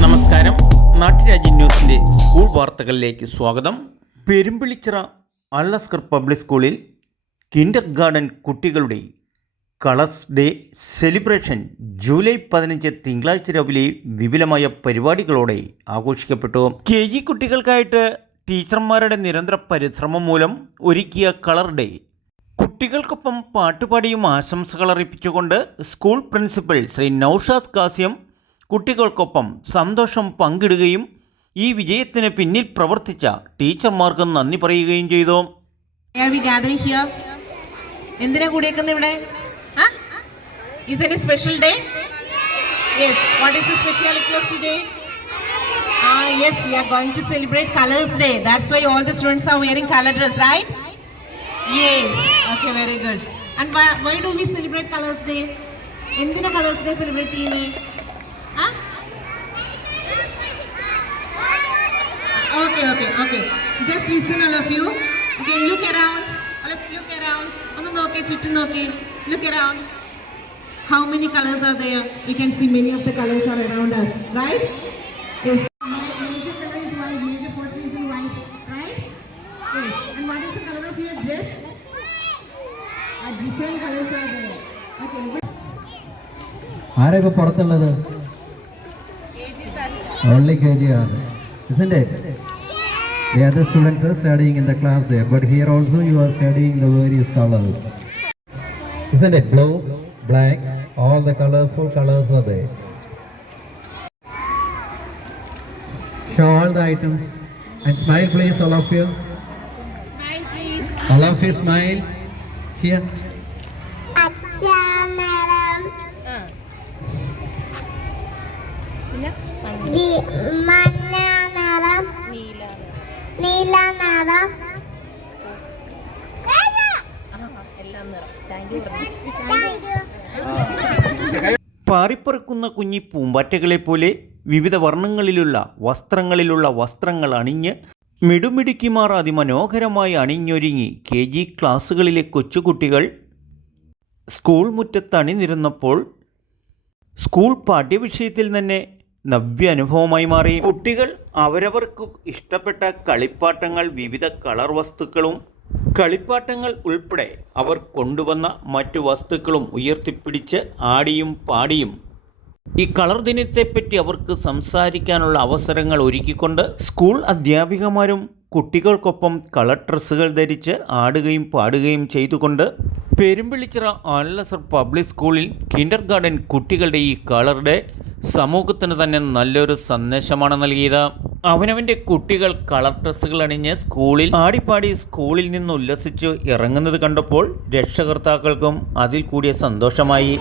നമസ്കാരം, നാട്ടുരാജ്യം ന്യൂസിൻ്റെ സ്കൂൾ വാർത്തകളിലേക്ക് സ്വാഗതം. പെരുമ്പിളിച്ചിറ അൽ അസ്കർ പബ്ലിക് സ്കൂളിൽ കിൻഡർ ഗാർഡൻ കുട്ടികളുടെ കളേഴ്സ് ഡേ സെലിബ്രേഷൻ ജൂലൈ 15 തിങ്കളാഴ്ച രാവിലെ വിപുലമായ പരിപാടികളോടെ ആഘോഷിക്കപ്പെട്ടു. KG കുട്ടികൾക്കായിട്ട് ടീച്ചർമാരുടെ നിരന്തര പരിശ്രമം മൂലം ഒരുക്കിയ കളർ ഡേ കുട്ടികൾക്കൊപ്പം പാട്ടുപാടിയും ആശംസകൾ അറിയിപ്പിച്ചുകൊണ്ട് സ്കൂൾ പ്രിൻസിപ്പൽ ശ്രീ നൌഷാദ് കാസിം കുട്ടികൾക്കൊപ്പം സന്തോഷം പങ്കിടുകയും ഈ വിജയത്തിന് പിന്നിൽ പ്രവർത്തിച്ച ടീച്ചർമാർക്ക് നന്ദി പറയുകയും ചെയ്തു. എന്തിനാ കൂടിയേക്കുന്നത് ഇവിടെ? Is it a special day? Yes. What is the speciality of today? Yes, we are going to celebrate Colors Day. That's why all the students are wearing color dress, right? Yes. Okay, very good. And why do we celebrate Colors Day? Endina Colors Day celebrate cheyune? Okay. Just listen, all of you. Okay, look around. Look around. Onnu nokke, chuttu nokke. Look around. How many colors are there? We can see many of the colors are around us, right? Yes. Major color is white. Major portion is in white, right? Yes. And what is the color of your dress? Different colors are there. Okay. ആരൊക്കെ പുറത്തുള്ളത്? Only KG are, isn't it? The other students are studying in the class there, but here also you are studying the various colors, isn't it? Blue, black, all the colorful colors are there. Show all the items and smile please, all of you. Smile please. All of you smile. Here. Acha madam. Manna madam. Neela madam. Thank you. പാറിപ്പറക്കുന്ന കുഞ്ഞി പൂമ്പാറ്റകളെപ്പോലെ വിവിധ വർണ്ണങ്ങളിലുള്ള വസ്ത്രങ്ങൾ അണിഞ്ഞ് മിടുമിടുക്കിമാർ അതിമനോഹരമായി അണിഞ്ഞൊരുങ്ങി KG ക്ലാസ്സുകളിലെ കൊച്ചുകുട്ടികൾ school മുറ്റത്ത് അണിനിരുന്നപ്പോൾ school പാഠ്യവിഷയത്തിൽ തന്നെ നവ്യ അനുഭവമായി മാറി. കുട്ടികൾ അവരവർക്ക് ഇഷ്ടപ്പെട്ട കളിപ്പാട്ടങ്ങൾ, വിവിധ കളർ വസ്തുക്കളും കളിപ്പാട്ടങ്ങൾ ഉൾപ്പെടെ അവർ കൊണ്ടുവന്ന മറ്റു വസ്തുക്കളും ഉയർത്തിപ്പിടിച്ച് ആടിയും പാടിയും ഈ കളർ ദിനത്തെപ്പറ്റി അവർക്ക് സംസാരിക്കാനുള്ള അവസരങ്ങൾ ഒരുക്കിക്കൊണ്ട് സ്കൂൾ അധ്യാപികമാരും കുട്ടികൾക്കൊപ്പം കളർ ഡ്രസ്സുകൾ ധരിച്ച് ആടുകയും പാടുകയും ചെയ്തുകൊണ്ട് പെരുമ്പിളിച്ചിറ അൽ അസ്കർ പബ്ലിക് സ്കൂളിൽ കിൻഡർ ഗാർഡൻ കുട്ടികളുടെ ഈ കളർ ഡേ സമൂഹത്തിന് തന്നെ നല്ലൊരു സന്ദേശമാണ് നൽകിയത്. അവനവൻ്റെ കുട്ടികൾ കളർ ഡ്രസ്സുകൾ അണിഞ്ഞ് സ്കൂളിൽ ആടിപ്പാടി സ്കൂളിൽ നിന്ന് ഉല്ലസിച്ച് ഇറങ്ങുന്നത് കണ്ടപ്പോൾ രക്ഷകർത്താക്കൾക്കും അതിൽ കൂടിയ സന്തോഷമായി.